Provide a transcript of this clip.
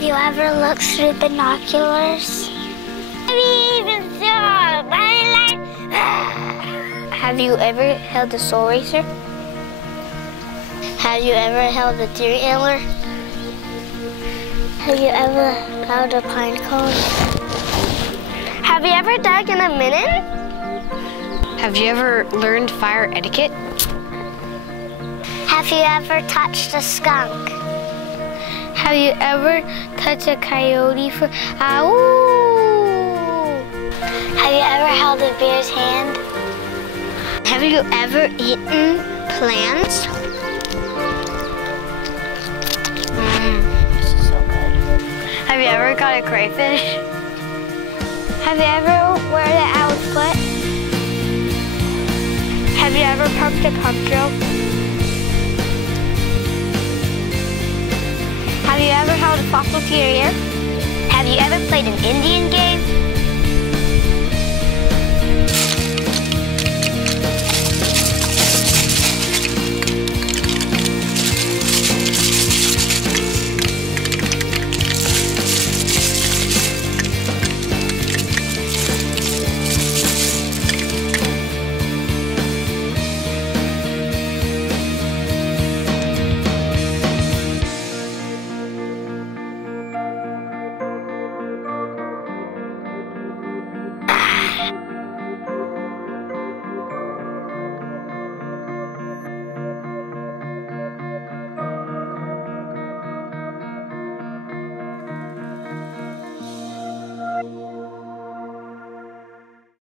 Have you ever looked through binoculars? Have you ever held a soul racer? Have you ever held a deer antler? Have you ever held a pine cone? Have you ever dug in a minute? Have you ever learned fire etiquette? Have you ever touched a skunk? Have you ever touched a coyote for ow? Have you ever held a bear's hand? Have you ever eaten plants? This is so good. Have you ever caught a crayfish? Have you ever worn an owl's foot? Have you ever pumped a pump drill? Have you ever held a fossil to your ear? Have you ever played an Indian game?